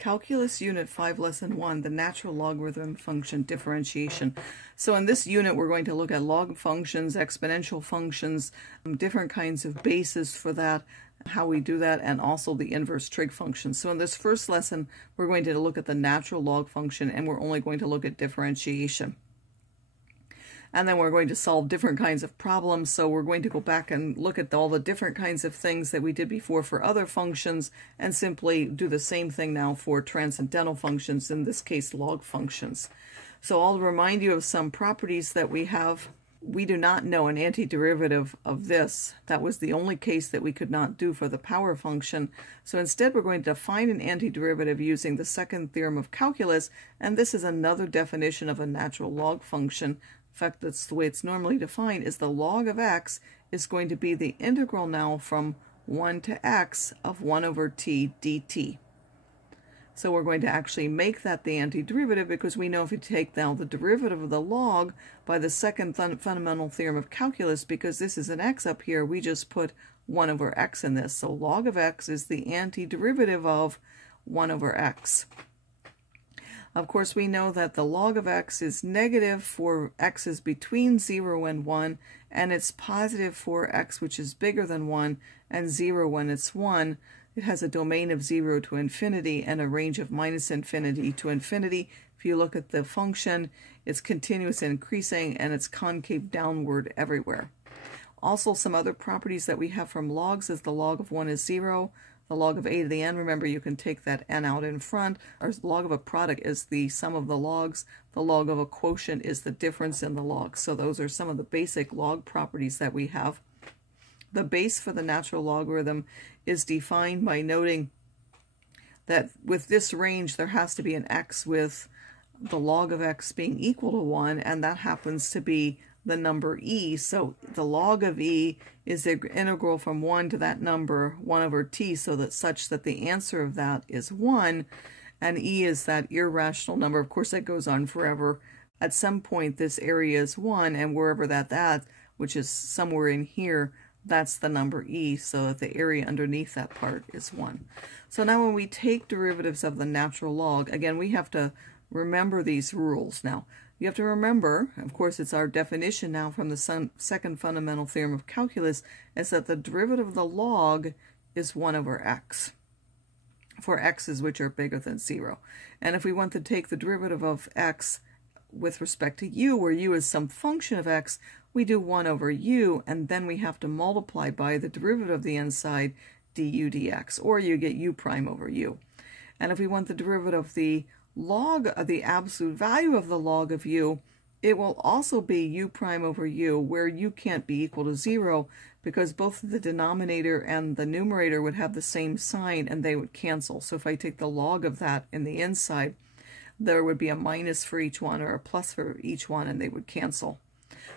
Calculus Unit 5, Lesson 1, the natural logarithm function differentiation. So in this unit, we're going to look at log functions, exponential functions, different kinds of bases for that, how we do that, and also the inverse trig function. So in this first lesson, we're going to look at the natural log function, and we're only going to look at differentiation. And then we're going to solve different kinds of problems. So we're going to go back and look at all the different kinds of things that we did before for other functions and simply do the same thing now for transcendental functions, in this case log functions. So I'll remind you of some properties that we have. We do not know an antiderivative of this. That was the only case that we could not do for the power function. So instead we're going to find an antiderivative using the second theorem of calculus, and this is another definition of a natural log function. In fact, that's the way it's normally defined, is the log of x is going to be the integral now from 1 to x of 1 over t dt. So we're going to actually make that the antiderivative, because we know if you take now the derivative of the log by the second fundamental theorem of calculus, because this is an x up here, we just put 1 over x in this. So log of x is the antiderivative of 1 over x. Of course, we know that the log of x is negative for x is between 0 and 1, and it's positive for x which is bigger than 1, and 0 when it's 1. It has a domain of 0 to infinity and a range of minus infinity to infinity. If you look at the function, it's continuous increasing, and it's concave downward everywhere. Also, some other properties that we have from logs is the log of 1 is 0. The log of a to the n, remember you can take that n out in front. Our log of a product is the sum of the logs. The log of a quotient is the difference in the logs. So those are some of the basic log properties that we have. The base for the natural logarithm is defined by noting that with this range there has to be an x with the log of x being equal to 1, and that happens to be the number e. So the log of e is the integral from 1 to that number 1 over t, so that such that the answer of that is 1, and e is that irrational number. Of course, that goes on forever. At some point this area is 1, and wherever that's at, which is somewhere in here, that's the number e, so that the area underneath that part is 1. So now when we take derivatives of the natural log, again we have to remember these rules. Now you have to remember, of course it's our definition now from the second fundamental theorem of calculus, is that the derivative of the log is 1 over x, for x's which are bigger than 0. And if we want to take the derivative of x with respect to u, where u is some function of x, we do 1 over u, and then we have to multiply by the derivative of the inside, du dx, or you get u prime over u. And if we want the derivative of the log of the absolute value of the log of u, it will also be u prime over u, where u can't be equal to 0, because both the denominator and the numerator would have the same sign and they would cancel. So if I take the log of that in the inside, there would be a minus for each one or a plus for each one, and they would cancel.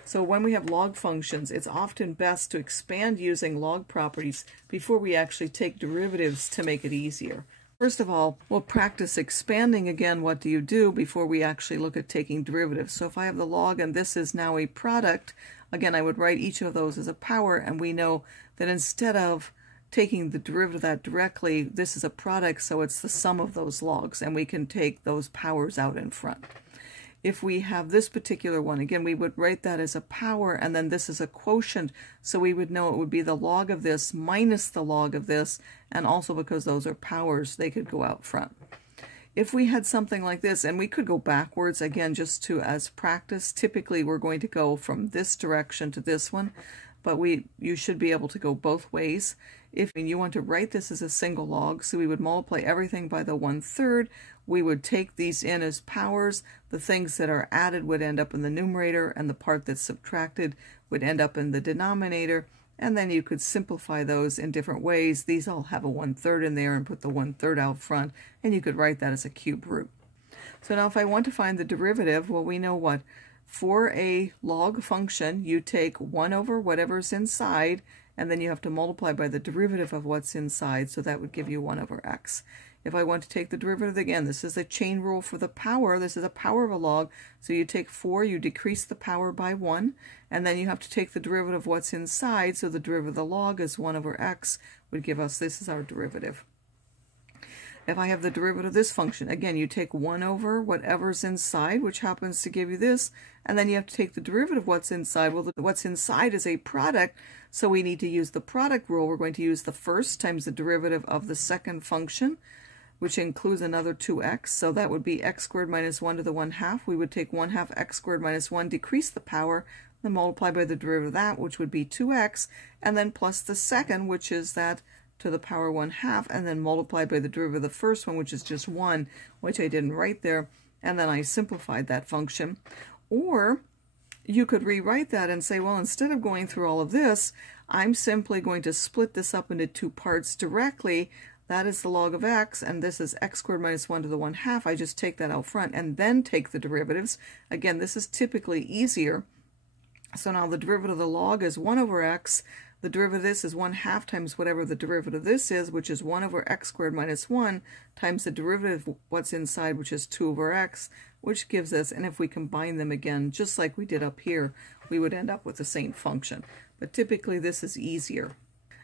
So when we have log functions, it's often best to expand using log properties before we actually take derivatives to make it easier. First of all, we'll practice expanding again. What do you do before we actually look at taking derivatives? So if I have the log and this is now a product, again I would write each of those as a power, and we know that instead of taking the derivative of that directly, this is a product, so it's the sum of those logs, and we can take those powers out in front. If we have this particular one, again, we would write that as a power, and then this is a quotient, so we would know it would be the log of this minus the log of this, and also because those are powers, they could go out front. If we had something like this, and we could go backwards, again, just to as practice, typically we're going to go from this direction to this one, but you should be able to go both ways. If you want to write this as a single log, so we would multiply everything by the 1/3, we would take these in as powers. The things that are added would end up in the numerator, and the part that's subtracted would end up in the denominator, and then you could simplify those in different ways. These all have a 1/3 in there, and put the 1/3 out front, and you could write that as a cube root. So now if I want to find the derivative, well, we know what? For a log function, you take 1 over whatever's inside, and then you have to multiply by the derivative of what's inside, so that would give you 1 over x. If I want to take the derivative again, this is the chain rule for the power. This is a power of a log. So you take 4, you decrease the power by 1, and then you have to take the derivative of what's inside. So the derivative of the log is 1 over x would give us, this is our derivative. If I have the derivative of this function, again, you take 1 over whatever's inside, which happens to give you this, and then you have to take the derivative of what's inside. Well, what's inside is a product, so we need to use the product rule. We're going to use the first times the derivative of the second function, which includes another 2x. So that would be x squared minus 1 to the 1/2. We would take 1/2 x squared minus 1, decrease the power, then multiply by the derivative of that, which would be 2x, and then plus the second, which is that to the power 1/2, and then multiply by the derivative of the first one, which is just 1, which I didn't write there, and then I simplified that function. Or you could rewrite that and say, well, instead of going through all of this, I'm simply going to split this up into 2 parts directly. That is the log of x, and this is x squared minus 1 to the 1/2. I just take that out front and then take the derivatives. Again, this is typically easier. So now the derivative of the log is 1 over x. The derivative of this is 1/2 times whatever the derivative of this is, which is 1 over x squared minus 1 times the derivative of what's inside, which is 2 over x, which gives us, and if we combine them again, just like we did up here, we would end up with the same function. But typically this is easier.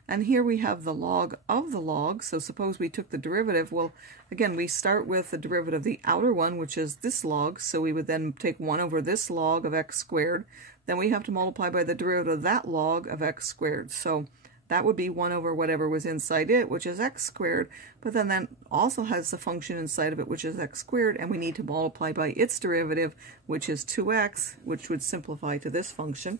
And here we have the log of the log. So suppose we took the derivative. Well, again, we start with the derivative of the outer one, which is this log. So we would then take 1 over this log of x squared. Then we have to multiply by the derivative of that log of x squared. So that would be 1 over whatever was inside it, which is x squared. But then that also has the function inside of it, which is x squared. And we need to multiply by its derivative, which is 2x, which would simplify to this function.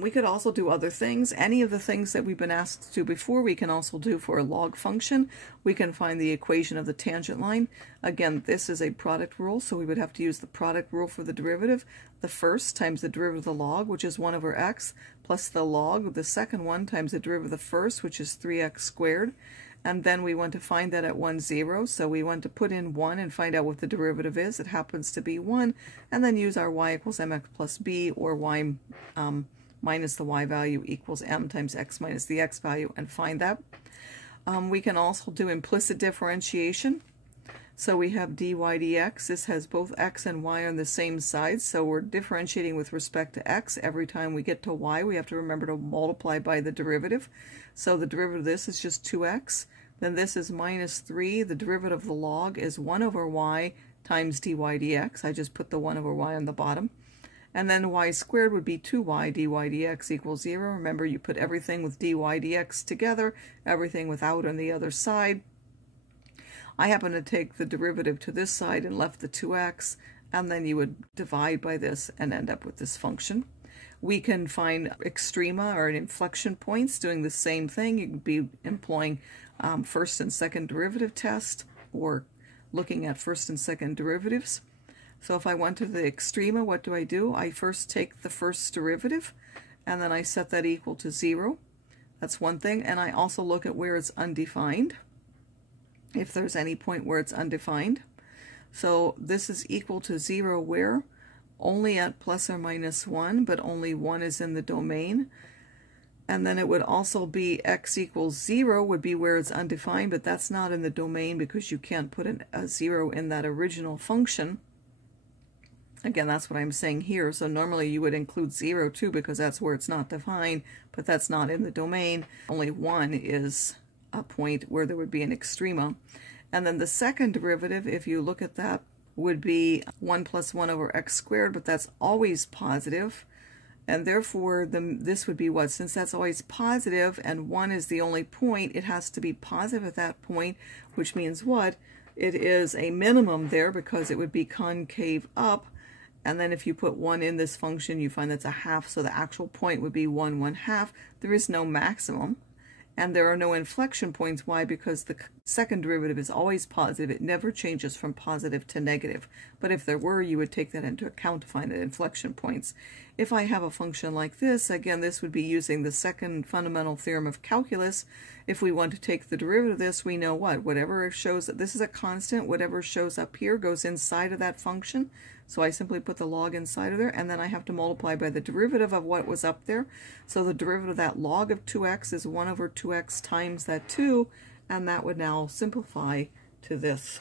We could also do other things. Any of the things that we've been asked to do before, we can also do for a log function. We can find the equation of the tangent line. Again, this is a product rule, so we would have to use the product rule for the derivative. The first times the derivative of the log, which is 1 over x, plus the log of the second one times the derivative of the first, which is 3x squared. And then we want to find that at 1, 0. So we want to put in 1 and find out what the derivative is. It happens to be 1. And then use our y equals mx plus b, or y minus the y value equals m times x minus the x value, and find that. We can also do implicit differentiation. So we have dy dx. This has both x and y on the same side, so we're differentiating with respect to x. Every time we get to y, we have to remember to multiply by the derivative. So the derivative of this is just 2x. Then this is minus 3. The derivative of the log is 1 over y times dy dx. I just put the 1 over y on the bottom. And then y squared would be 2y dy dx equals 0. Remember, you put everything with dy dx together, everything without on the other side. I happen to take the derivative to this side and left the 2x, and then you would divide by this and end up with this function. We can find extrema or inflection points doing the same thing. You could be employing first and second derivative test, or looking at first and second derivatives. So if I went to the extrema, what do? I first take the first derivative, and then I set that equal to 0. That's one thing. And I also look at where it's undefined, if there's any point where it's undefined. So this is equal to 0 where? Only at plus or minus 1, but only 1 is in the domain. And then it would also be x equals 0 would be where it's undefined, but that's not in the domain because you can't put a 0 in that original function. Again, that's what I'm saying here. So normally you would include 0 too, because that's where it's not defined, but that's not in the domain. Only 1 is a point where there would be an extrema. And then the second derivative, if you look at that, would be 1 plus 1 over x squared, but that's always positive. And therefore, this would be what? Since that's always positive and 1 is the only point, it has to be positive at that point, which means what? It is a minimum there because it would be concave up. And then if you put 1 in this function, you find that's a half, so the actual point would be 1, 1/2. There is no maximum, and there are no inflection points. Why? Because the second derivative is always positive. It never changes from positive to negative. But if there were, you would take that into account to find the inflection points. If I have a function like this, again, this would be using the second fundamental theorem of calculus. If we want to take the derivative of this, we know what? Whatever shows that this is a constant, whatever shows up here goes inside of that function. So I simply put the log inside of there, and then I have to multiply by the derivative of what was up there. So the derivative of that log of 2x is 1 over 2x times that 2, and that would now simplify to this.